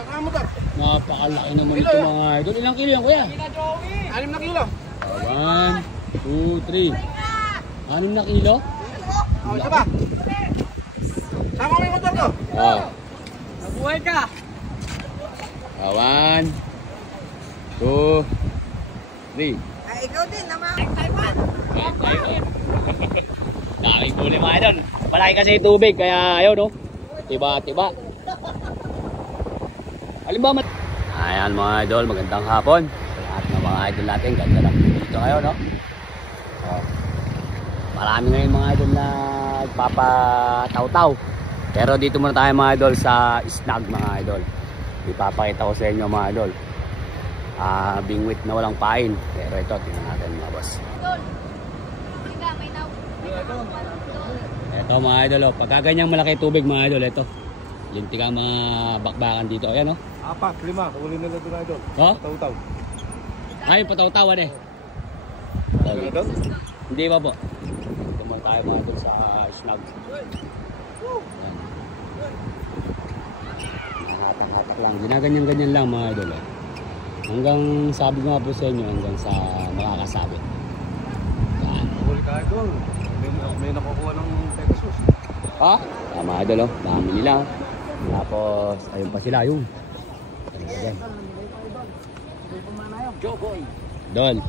nakamotor. Napakalaki naman ito mga idol. Ilang kilo yan kuya? 6 na kilo. 1, 2, 3. 6 na kilo? Oh, isa ba? Sama mo yung motor ko. Nabuhay ka. 1, 2, 3. Ay, ikaw din naman. Taiwan. Taiwan. Daming huli mga idol. Malaki kasi yung tubig kaya ayaw no. Tiba-tiba. Halimbawa. Ayan mga idol, magandang hapon. Sa lahat ng mga idol natin, ganda lang dito ngayon no. Marami ngayon mga idol na nagpapataw-taw. Pero dito muna tayo mga idol sa snag mga idol. Ipapakita ko sa inyo mga idol. Bingwit na walang pain. Pero ito, tingnan natin mga boss. Ito mga idol, pagka ganyang malaki tubig mga idol, ito. Lintikang mga bakbakan dito. Ayan o. 4, 5. Huli nila doon idol. Pataw-taw. Ay, pataw-tawan eh. Hindi ba po? Ito muna tayo mga idol sa snag. Hatak-hatak lang. Ginaganyan-ganyan lang mga idol. Hanggang sabi ko nga po sa inyo, hanggang sa makakasabit. Yan. Huli ka idol. May nakukuha ng Pegasus. Mga idol oh. Dami nila. Tapos, ayun pa sila yung. Ayan. Joboy. Dol.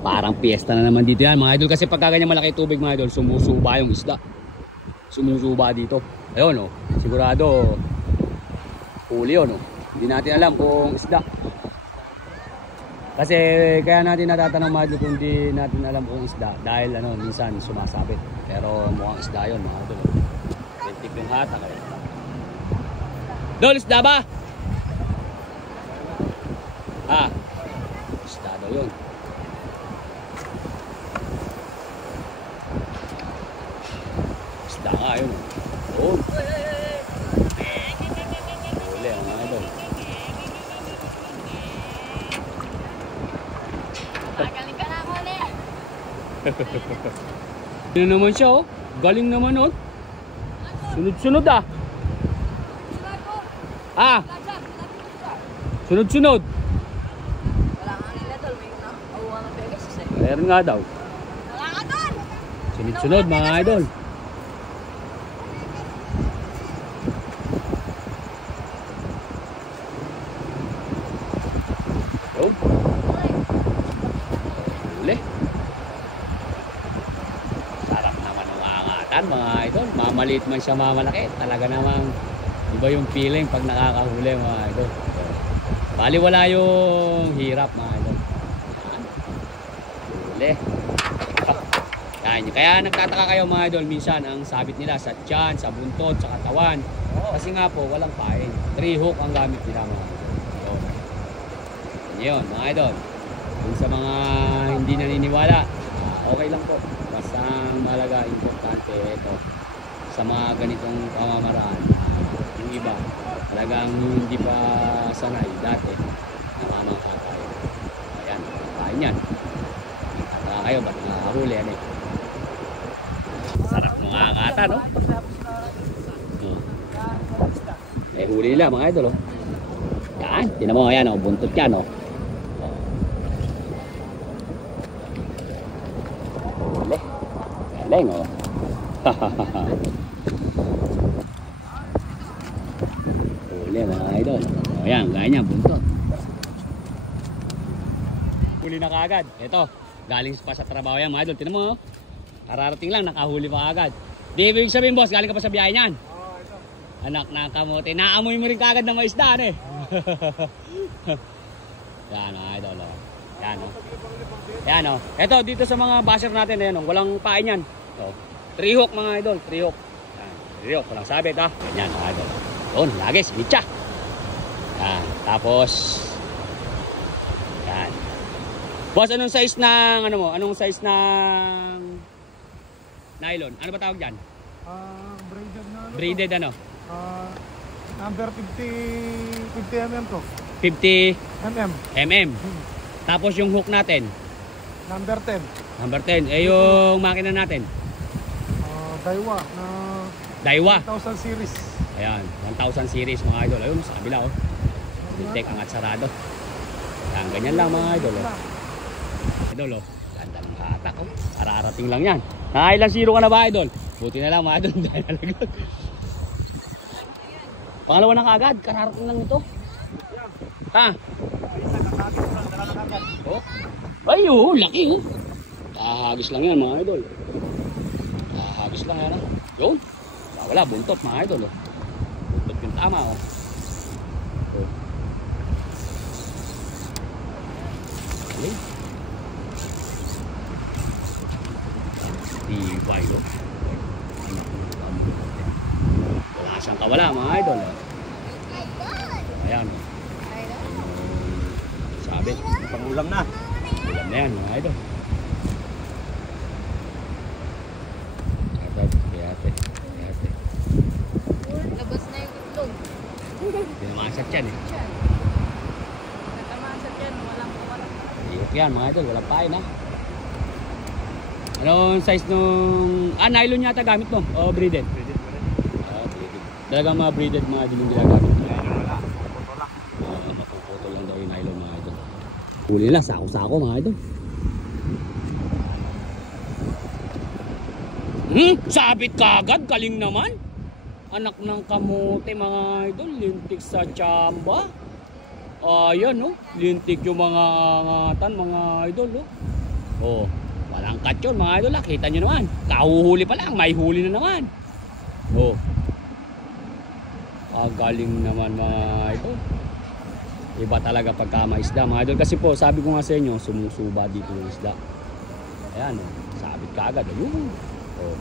Parang piyesta na naman dito yan mga idol. Kasi pagka ganyan malaki tubig mga idol, sumusuba yung isda. Sumusuba dito. Ayun oh. Sigurado huli yun oh. Hindi natin alam kung isda. Kasi kaya natin natatanong mga idol kung hindi natin alam kung isda. Dahil ano, minsan sumasabit. Pero mukhang isda yun mga idol. Pentik yung hatak eh. Dol, isda ba? Isda daw yun. Isda nga yun. Oh. Huli ang mga idol. Magaling ka na ako ulit. Yun naman siya oh. Galing naman oh. Sunod-sunod ah. Sunod-sunod. Wala nga nila doon. May nakuha ng Pegasus eh. Meron nga daw. Wala ka doon. Sunod-sunod mga idol. Oh. Huli. Sarap naman ng angatan mga idol. Mamaliit man siya mamalaki. Talaga namang iba yung feeling pag nakakahuli mga idol. Bali wala yung hirap mga idol. Huli. Yan. Kaya nagtataka kayo mga idol. Minsan ang sabit nila sa tiyan, sa buntot, sa katawan. Kasi nga po walang pain. 3 hook ang gamit nila mga idol. Yun mga idol, kung sa mga hindi naniniwala, okay lang po. Basta malaga, importante ito sa mga ganitong pamamaraan. Yung iba talagang hindi pa sanay dati, namamangka tayo. Ayan, kain yan. At kayo, ba't nakahuli yan eh. Sarap nung angata no? Eh huli nila mga idol oh. Yan, tinan mo yan oh, buntot yan oh. Galing oh. Huli mga idol. O yan, ganyan buntot. Huli na kaagad. Ito, galing pa sa trabaho yan mga idol. Tinan mo oh. Kararating lang, nakahuli pa agad. Di ibig sabihin boss, galing ka pa sa biyahe niyan. Ito. Anak na kamote. Naamoy mo rin kaagad ng mga isda eh. Yan mga idol oh. Yan oh. Yan oh. Ito dito sa mga basher natin ayan oh, walang pain yan. So, 3 hook mga idol, 3 hook. Yan, 3 hook, walang sabit ha. Ganyan mga idol. Doon, lagis, mitya. Yan, tapos yan. Boss, anong size ng ano mo? Anong size ng nylon? Ano ba tawag diyan? Braided na ano? Braided ano? Number 50 mm to. 50 mm. Tapos yung hook natin? Number 10. Number 10. Eh yung makina natin? Daiwa na Daiwa. 1000 series. Ayan, 1000 series mga idol. Ayun, sa kabila oh. Lintik, angat sarado. Ayan, ganyan lang mga idol oh. Idol oh, ganda ng hatak oh. Ararating lang yan. Nakailang zero ka na ba idol? Buti na lang mga idol, dahil nalagot. Pangalawa na kaagad, kararating lang ito. Ha? Oh. Ay oh, laki oh. Kahagis lang yan mga idol. Kahagis lang yan ah. Yun. Wala, buntot mga idol oh. Buntot yung tama oh. Oh. Okay. Tibay oh. Wala siyang kawala mga idol oh. Ayan oh. Sabit. Pangulam na. Ulam na yan mga idol. Labas na yung itlog. Pinamasat yan eh. Natamasat yan, walang wala. Iyok yan mga idol, walang pain ha. Anong size nung... nylon yata gamit mo? O breeded? Breeded. Talagang mga breeded mga din yung ginagamit. Mapuputol lang daw yung nylon mga idol. Huli lang, sako-sako mga idol. Sabit kagad, galing naman. Anak ng kamote mga idol, lintik sa tsamba. Ayan no, lintik yung mga angatan mga idol no. Oh, walang cut yun mga idol, kita nyo naman. Kahuhuli pa lang, may huli na naman. Oh, galing naman mga idol. Iba talaga pagka may isda mga idol. Kasi po, sabi ko nga sa inyo, sumusuba dito yung isda. Ayan oh, sabit kagad. Ayun. Oh.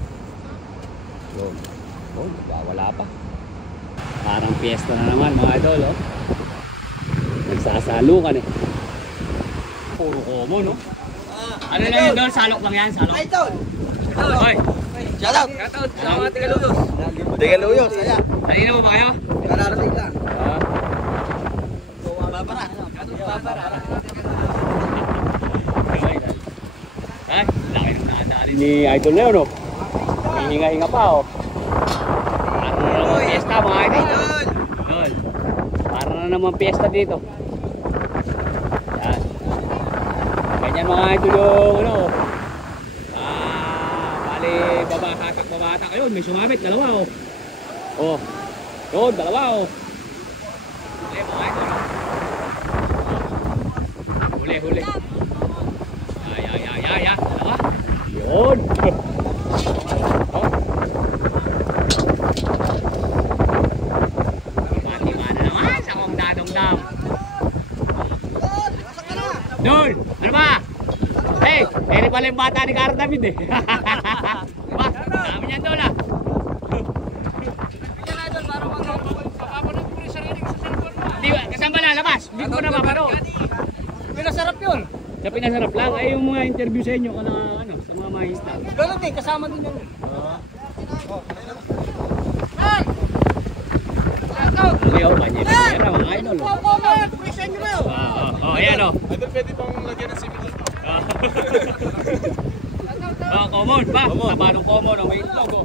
Yun. Oh, wala pa. Parang piyesta na naman mga idol, oh. Nagsasalukan eh. Puro komo, no? Ano lang yun doon? Salok lang yan, salok. Idol! Oy! Shoutout! Shoutout sa mga Tigaluyos! Tigaluyos, ayan. Kanina mo ba kayo? Kararating lang. Babara. Babara. Ay, laki ng nadali ni Idol na yun, no? Hihinga-hinga pa, oh. Para na naman piyesta, mga idol. Idol. Para na naman piyesta dito. Yan. Ganyan mga idol yung, ano. Bali, babahatak. Ayun, may sumabit, dalawa, oh. Oh. Yun, dalawa, oh. Huli, mga idol, oh. Huli. Ay. Dalawa. Yun. Dol, ano ba? Hey, ini pala yung bata ni Kara David eh. Ba, dami niyan Dol ah. Di ba, kasama na, labas. Hindi ko na mapanood. Pinasarap yun. Sa pinasarap lang, ay yung mga interview sa inyo na ano, sa mga mahista. Ganun din, kasama din yun. Okay, oh, banyera, mga idol. Present nyo na yun. Ayan oh. Idol, pwede pang lagyan ng similon. Common pa. Tabanong common ang may logo.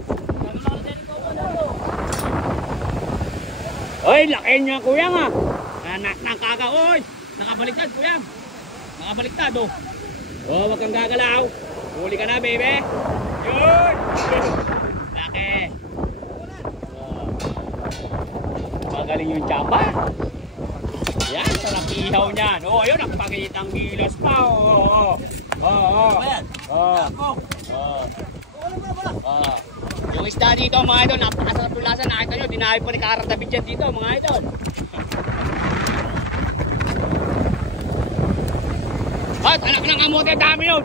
Oy, laki niya kuya nga. Nakaka, oy. Nakabaliktad kuya. Nakabaliktad oh. Oh, wag kang gagalaw. Huli ka na, baby. Yun. Laki. Magaling yung tsamba. Yan, sarap ihaw niyan. Oh, ayun, nakapakitang gilas pa. Yung isda dito mga idol, napakasarap yung lasa. Nakita nyo, dinahay pa ni Kara David dyan dito mga idol. At anak ng kamote, ang dami yun.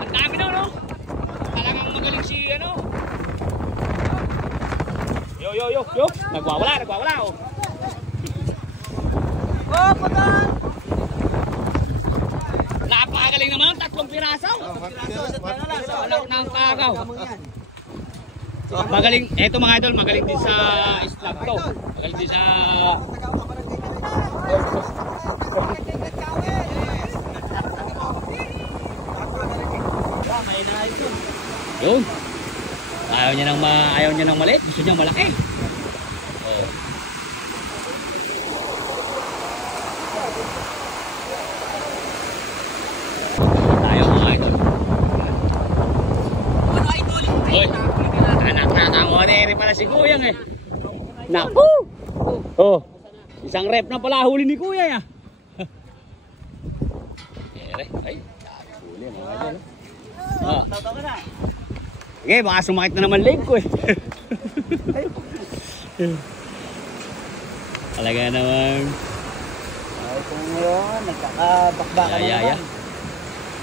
Ang dami nun, no? Talagang magaling si, ano. Yo. Nagwawala, oh. Oh, patan! Napakagaling naman, 3 piraso. Anak ng kagaw. Magaling, eto mga idol, magaling din sa islam to. Magaling din sa... Yun. Ayaw niya ng maliit, gusto niya malaki. Oh. Tayo mga idol. Ano idol? Hoy, anak na kamoneri pala si Kuyang eh. Naku! Oh, isang rep na pala huli ni Kuya ya. Ay, dami huli mga idol. Oh. Tawag ka na. Sige, baka sumakit na naman leg ko eh. Talaga naman. Ay, kung ngayon, nagkakabakbaka na Ya. naman.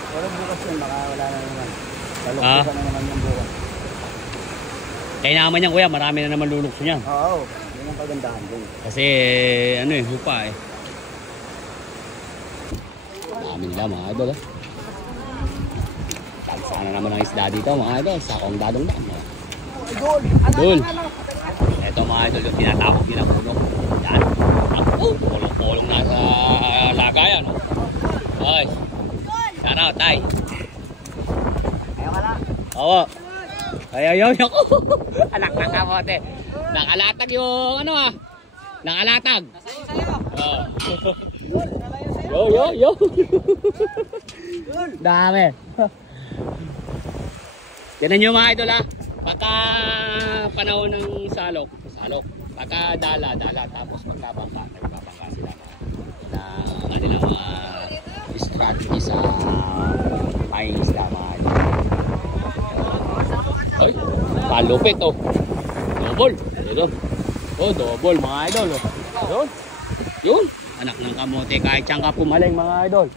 Pero bukas yun, baka wala na naman. Ah. Salukbukan na naman yung bukas. Kaya naman yan kuya, marami na naman lulukso niyan. Oo, yun ang kagandahan din. Kasi ano eh, lupa eh. Dami nila mga idol eh. Sana naman ang isda dito mga idol, sakong dadong lang. Idol! Ito mga idol yung tinatapos din ang puno. Yan. Polong-polong na sa lagayan. Okay. Shout out, tay. Ayaw ka lang. Oo. Ayaw. Anak ng kamote. Nakalatag yung ano ah. Nakalatag. Yo. Dami. Yan nyo mga idol ha. Pagka panahon ng salok. Pagka dala. Tapos pagkabangka, nagpapangka sila na kanilang mga strategy sa pahing isda mga idol. Ay, palupit oh. Double. Ito. Oh, double mga idol oh. Yun. Anak ng kamote kahit siyang ka pumaling mga idol.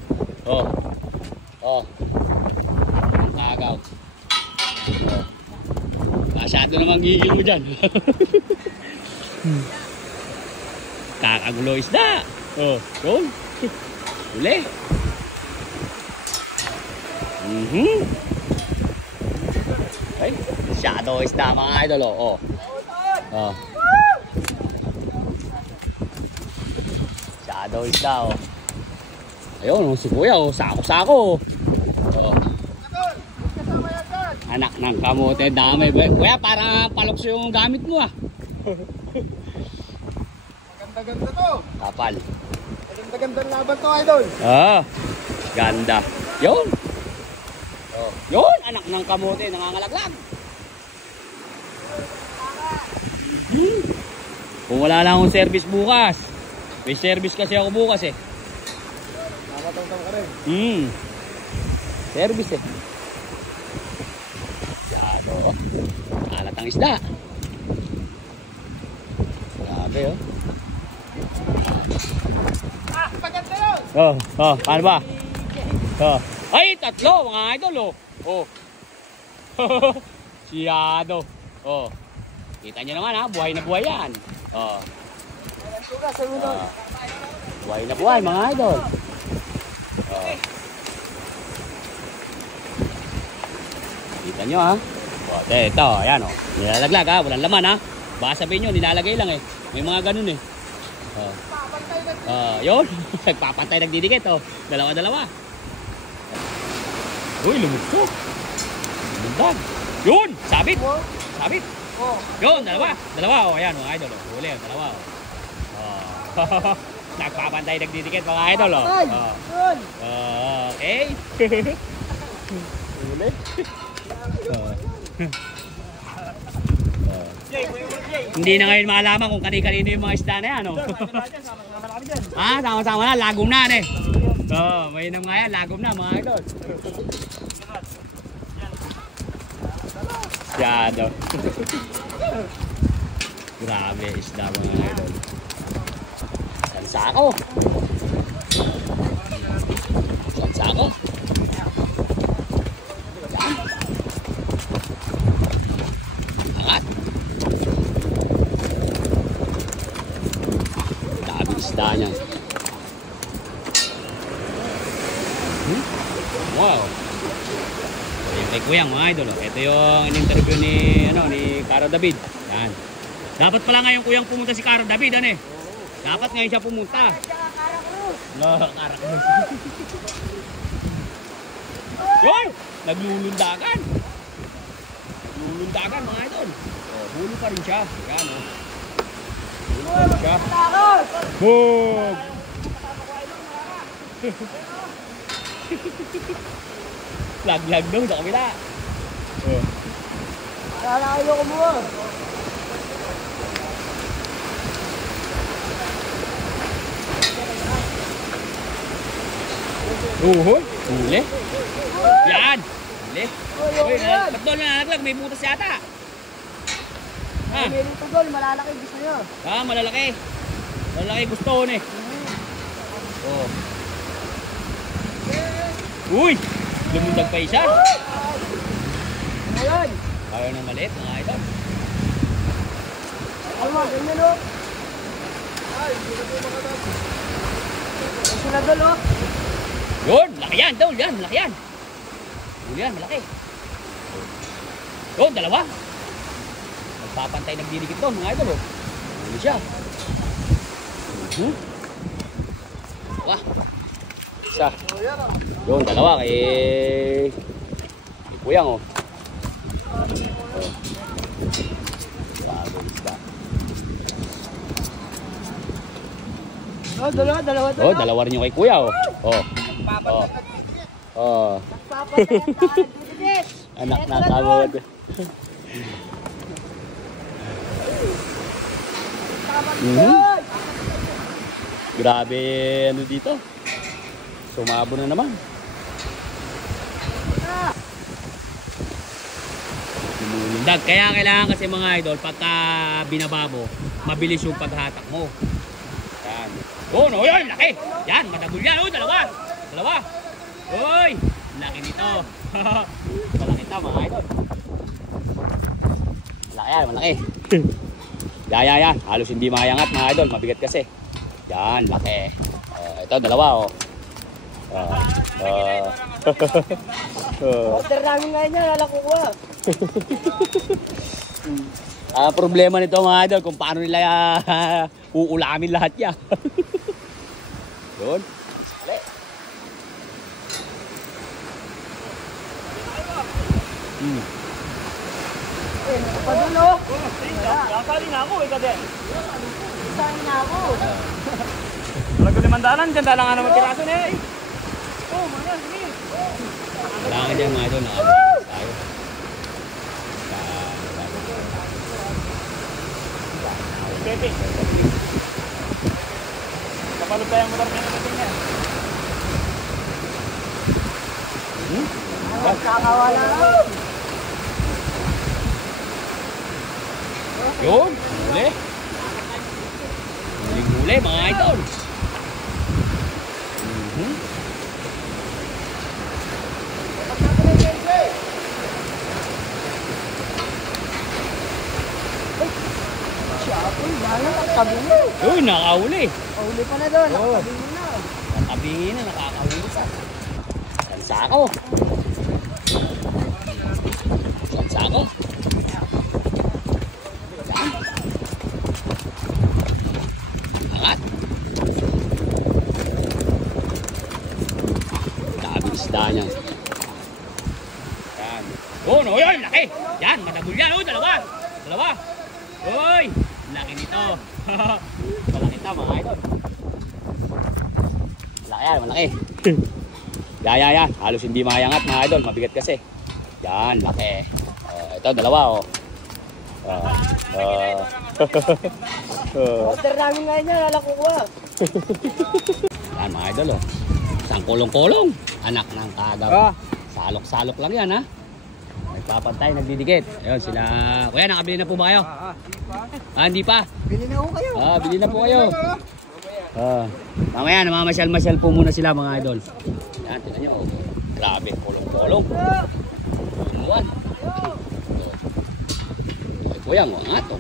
Oh. Ang kagaw. Oh. Masyado namang gigil mo dyan. Kakagulo isda. Oh, yun. Uli. Ay, shadow isda mga idol oh. Shadow isda oh. Ayun, si Kuya oh, sako-sako oh. Anak ng kamote, dami. Kuya, para palokso yung gamit mo ah. Ganda-ganda to. Kapal. Ganda-ganda laban to, idol. Ganda. Yun. Yun, anak ng kamote, nangangalaglag. Kung wala lang akong service bukas. May service kasi ako bukas eh. Nakatawtaw ka rin. Service eh. Yado. Alat ang isda. Grabe oh. Paganda yun. Paano ba? Ay, tatlo mga idol oh. Siyado. Kita nyo naman ha, buhay na buhay yan. Buhay na buhay mga idol. Kita nyo ha. Ito, ayan oh. Nilalaglag ha, walang laman ha. Baka sabihin nyo, nilalagay lang eh. May mga ganun eh. Yun. Nagpapantay, nagdidikit oh. Dalawa-dalawa. Uy, lumugso. Lumugdag. Yun, sabit. Yun, dalawa oh. Ayan mga idol oh. Huli, dalawa oh. Nagpapantay, nagdidikit mga idol oh. Okay. Huli. Hindi na ngayon malaman kung kani-kanino yung mga isda na yan oh. Sama-sama na, lagom na eh. Mainam nga yan, lagom na mga idol. Siyado. Grabe, isda mga idol. Sansako. Angat. Dami isda niya. Wow. Yung kay Kuyang mga idol. Ito yung in-interview ni Caro David. Yan. Dapat pala ngayon Kuyang pumunta si Caro David. Ano eh? Dapat ngayon siya pumunta. Karakrus. Yun! Naglulundagan. Hulundagan mga idol. Oh, huli pa rin siya. Yan oh. Huli pa rin siya. Boom! Lag-lag daw sa kabila. Oh. Nakakailo ko mo. Huli. Yan. Huli. Uy, ba't doon nalaglag? May butas yata. Ha? Meron to doon, malalaki gusto nyo. Ah, malalaki. Malalaki gusto ko eh. Oh. Uy! Lumundag pa isa. Ayun. Ayaw na maliit mga idol. Alma, ganyan o. Sila doon o. Yun! Laki yan! Dol! Yan! Laki yan! Huli yan! Malaki! Yun! Dalawa! Magpapantay nagdidikit doon mga idol oh. Huli siya! Dalawa! Isa! Yun! Dalawa kay Puyang oh. Bagong isda. Oh, dalawa. Oh, dalawa rin yung kay Kuya oh. Oh. Oh. Oh. Anak na tawad. Grabe ano dito. Sumabo na naman. Lumundag. Kaya kailangan kasi mga idol pagka binaba mo, mabilis yung paghatak mo. Yan. Oh, no, yun, laki. Yan, madabol yan. Oh, dalawa. Uy, laki nito. Malaki ito mga idol. Malaki yan, malaki. Yan. Halos hindi mayangat mga idol. Mabigat kasi. Yan, laki. Ito, dalawa oh. Order namin ngayon yan, lalakuha. Problema nito mga idol kung paano nila uulamin lahat yan. Yun. Pa doon o. Nakasali na ako, ikaw din. Saan na ako? Wala ko 500, dyan dalang nga naman piraso na eh. Oh, mana, sige. Kailangan dyan mga idol, nakabalik tayo. Pepe. Kapalod tayo ang motor niya natin yan. Kakawala na. Yun, huli. Huli mga idol. Uy, nakahuli. Huli pa na doon, nakabingin na. Nakabingin na, nakakahuli pa. Sansako. Angat. Daming isda niya. Yan. Oh, no, yun, laki. Yan, madabol yan. Oh, dalawa. Uy, laki nito. Malaki ito mga idol. Malaki. Yan. Halos hindi mayangat mga idol. Mabigat kasi. Yan, laki. Ito, dalawa oh. Order namin ngayon yan, lalakuha. Yan mga idol oh. Isang kulong-kulong. Anak ng kagaw. Salok-salok lang yan ha. Nagpapantay, nagdidikit. Ayun sila. Kuya, nakabili na po ba kayo? Hindi pa. Bili na ako kayo. Bili na po kayo. Mamaya, namamasyal-masyal po muna sila mga idol. Yan, tingnan nyo. Grabe, kulong-kulong. Kulong-kulong. Kuya, mo nga to.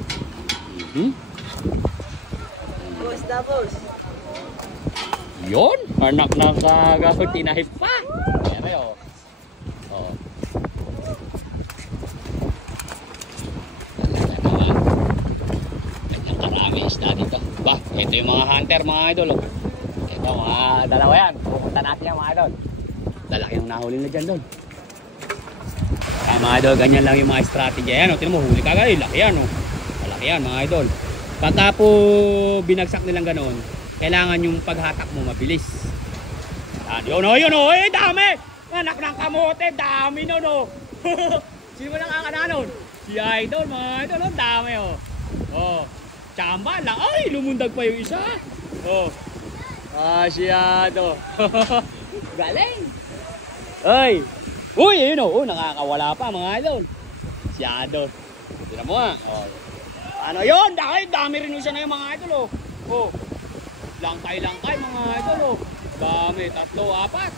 Boss. Yun, anak ng kagaw. Tinahip pa. Ayan na yun. Karami isda dito. Ito yung mga hunter mga idol. Ito mga dalawa yan. Pupunta natin yan mga idol. Lalaki yung nahuli na dyan doon. Ayan Mga idol, ganyan lang yung mga strategy. Ayan, tinan mo, huli ka agad. Laki yan, malaki yan, mga idol. Pagka po binagsak nilang ganon, kailangan yung paghatak mo mabilis. Yun, dami! Anak ng kamote, dami nun, Sino ba nakakana nun? Si Idol, mga idol, dami, Tsamba lang. Ay, lumundag pa yung isa. Masyado. Galing. Ay. Uy, ayun, nakakawala pa, mga idol. Masyado. Tira mo, Ano yun? Dami rin siya na yung mga idol, Langkay, mga idol, Dami, 3, 4.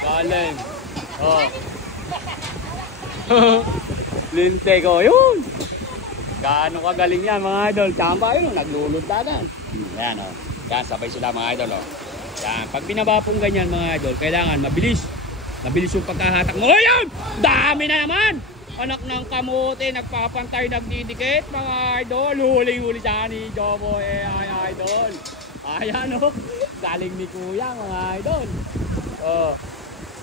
Galing. Linte ko, yun. Gaano kagaling yan, mga idol. Tsamba yun, naglulundagan. Ayan, Yan, sabay sila, mga idol, Yan, pag binaba pong ganyan, mga idol, kailangan mabilis. Mabilis yung pagkahatak mo. Ayan! Dami na naman! Anak ng kamote, nagpapantay, nagdidikit, mga idol. Huli-huli sa ni Jobo, idol. Ayan, galing ni Kuya, mga idol.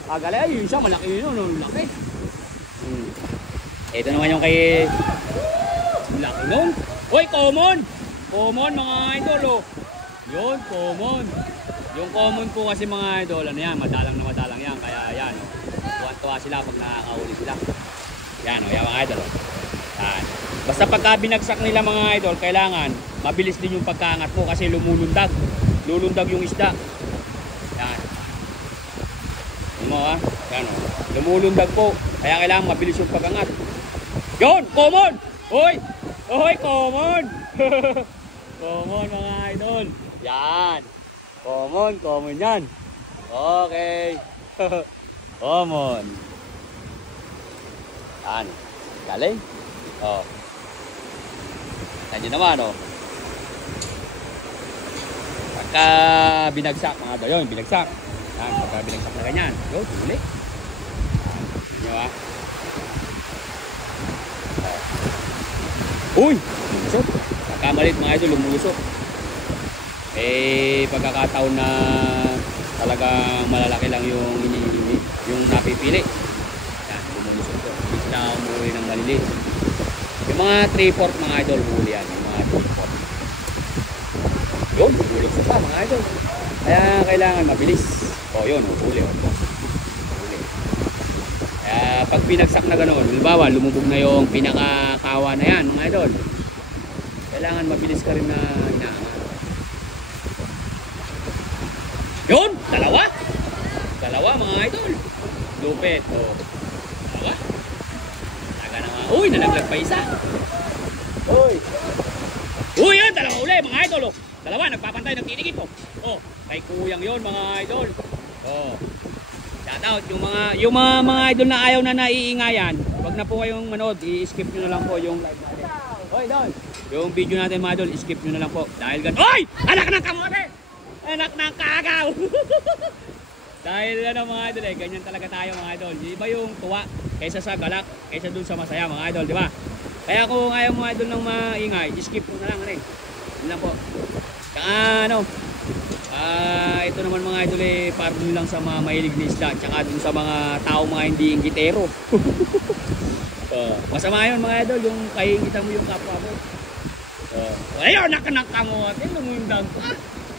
Galing, yun siya, malaki yun, laki. Ito naman yung kay... Laki nun. Uy, common! Common, mga idol, Yun, common. Yung common po kasi, mga idol, ano yan, madalang yan. Kaya yan, tuwa-tuwa sila pag nakakahuli sila. Yan, yan, mga idol, Yan. Basta pagka binagsak nila, mga idol, kailangan mabilis din yung pagkaangat mo kasi lumulundag. Lulundag yung isda. Yan. Yan mo, Yan, lumulundag po. Kaya kailangan mabilis yung pagkaangat. Yun, common! Hoy, common! Common, mga idol. Yan. Common yan. Okay. Common. Yan. Galing. Nandiyan naman, Pagka binagsak, mga idol, yun, binagsak. Yan, pagka binagsak na ganyan. Yun, huli. Yan, Uy! Lumusok. Pagkamalit, mga idol, lumulusok. Pagkakataon na talagang malalaki lang yung napipili. Yan, lumulusok to. Hindi sila umuwi ng malilit. Yung mga 3/4, mga idol, huli yan. Yung mga 3/4. Yun, lumulusok pa, mga idol. Kaya kailangan mabilis. Yun, huli. Huli. Kaya pag pinagsak na gano'n, halimbawa, lumubog na yung pinakakawa na yan, mga idol. Kailangan mabilis ka rin na inaangat. Yun! Dalawa, mga idol. Lupit. Dalawa. Taga na nga. Uy, nalaglag pa isa. Uy, yan! Dalawa uli, mga idol. Dalawa, nagpapantay, nagtitigit po. Kay Kuyang yun, mga idol. Shout out yung mga idol na ayaw na naiingayan. Wag na po kayong manood, i-skip nyo na lang po yung live natin. Idol. Yung video natin, mga idol, skip nyo na lang po. Dahil Oy! Anak ng kamote! Anak ng kagaw! Dahil mga idol, ganyan talaga tayo, mga idol. Iba yung tuwa kaysa sa galak, kaysa dun sa masaya, mga idol, di ba? Kaya kung ayaw mga idol ng maingay, skip nyo na lang, Yun lang po. Kaya ito naman, mga idol, para dun lang sa mga mahilig na isda, tsaka dun sa mga tao, mga hindi inggitero. Masama yun, mga idol, yung kaingitan mo yung kapwa mo. Ayun, nakamote, lumundag pa.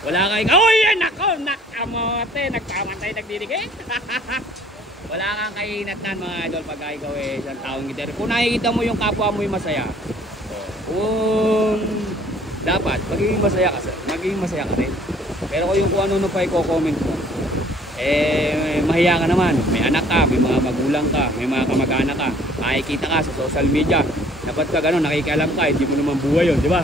Wala kayong, nakamote, nagpamantay, nagdidikit. Wala kang kainatan, mga idol, pag ikaw isang taong inggitero. Kung nakikita mo yung kapwa mo yung masaya, kung dapat, magiging masaya ka rin. Pero kung ano pa i-comment mo, mahiya ka naman. May anak ka, may mga magulang ka, may mga kamag-anak ka, makikita ka sa social media. Dapat ka gano'n, nakikialam ka, hindi mo naman buhay yun, di ba?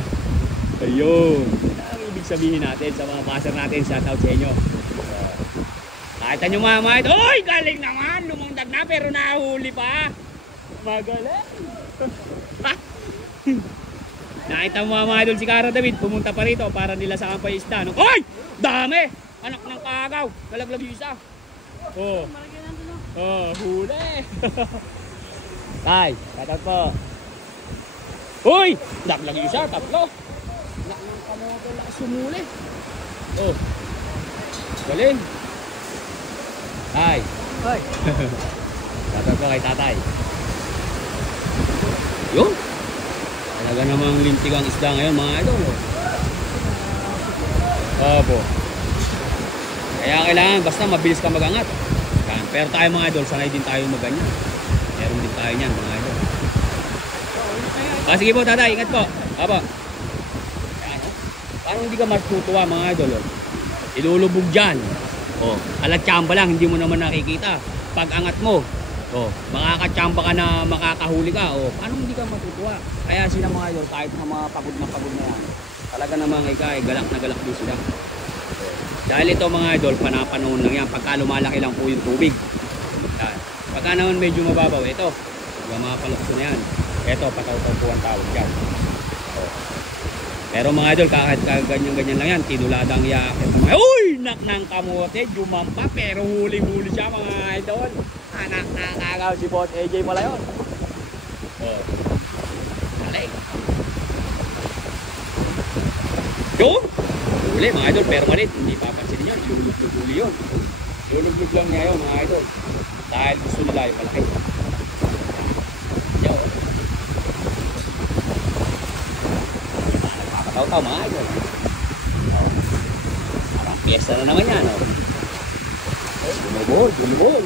Ayun. Ang ibig sabihin natin sa mga baser natin, shout out sa inyo. Nakita nyo, mga idol, oy, galing naman, lumundag na pero nahuli pa. Magaling. Nakita mo, mga idol, si Cara David, pumunta pa rito para nila sa kampay isda. Oy! Dami! Anak ng kagaw, nalaglag yung isa. Huli. Tay, katat po. Uy! Nalaglag yung isa, tatlo. Anak ng kamote, sumuli. Galing. Tay. Katat po kay tatay. Yun. Talaga namang lintig ang isda ngayon mga idol. Opo. Kaya kailangan basta mabilis ka magangat. Yan. Pero tayo mga idol, sanay din tayo maganyan. Meron din tayo niyan mga idol. Sige po tatay, ingat po. Opo. Yan, oh. Parang hindi ka matutuwa mga idol. Oh. Ilulubog dyan. Oh, alatsamba lang, hindi mo naman nakikita. Pag angat mo, oh, makakatsamba ka na makakahuli ka. Oh, paano hindi ka matutuwa? Kaya sila mga idol, kahit na mga pagod na yan, talaga namang galak na galak din sila. Dahil ito mga idol, panapanahon lang yan. Pagka lumalaki lang po yung tubig. Yan. Pagka naman medyo mababaw, ito. Mga palokso na yan. Ito, pataw-taw po ang tawag yan. Oh. Pero mga idol, kahit ganyan-ganyan lang yan, tinuladang yakit. Uy! Nak ng kamote, jumampa, pero huli-huli siya mga idol. Anak nakakaw si Boss AJ pala yun. Oh. Galing. Yun! Huli mga idol, pero malit, hindi papansinin yun. Iluluglug-huli yun. Iluluglug lang niya yun mga idol. Dahil gusto nila yung malaki. Yo. Nagpapataw-taw mga idol. Oh. Parang piyesta na naman yan. Oh. Bulibol.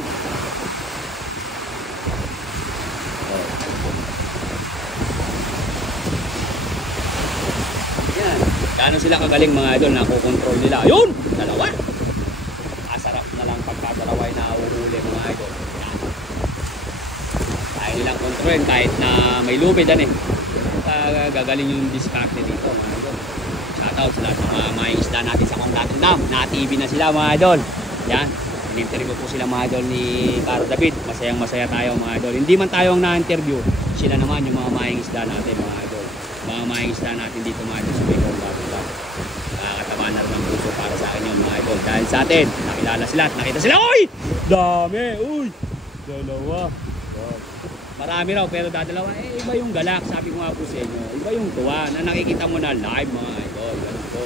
Yan. Gano'n sila kagaling mga idol, nakukontrol nila. Ayun! Dalawa! Asarap na lang pagkadalaway na uhuli mga idol. Yan. Kaya nilang kontrolin kahit na may lubid eh. Gagaling yung diskarte dito mga idol. Shoutout sa lahat ng mga maing isda natin sa Condatong Dam. Na-TV na sila mga idol. Yan. In-interview po sila mga idol ni Caro David. Masayang masaya tayo mga idol. Hindi man tayo ang na-interview. Sila naman yung mga maing isda natin mga idol. Mga maing isda natin dito mga idol sa may Condatong Dam. Nakakatabanar ng puso para sa akin yung mga idol. Dahil sa atin, nakilala sila at nakita sila. Uy! Dami! Uy! Dalawa. Marami raw pero dadalawa. Iba yung galak. Sabi ko nga po sa inyo. Iba yung tuwa na nakikita mo na live mga idol. Ganun po.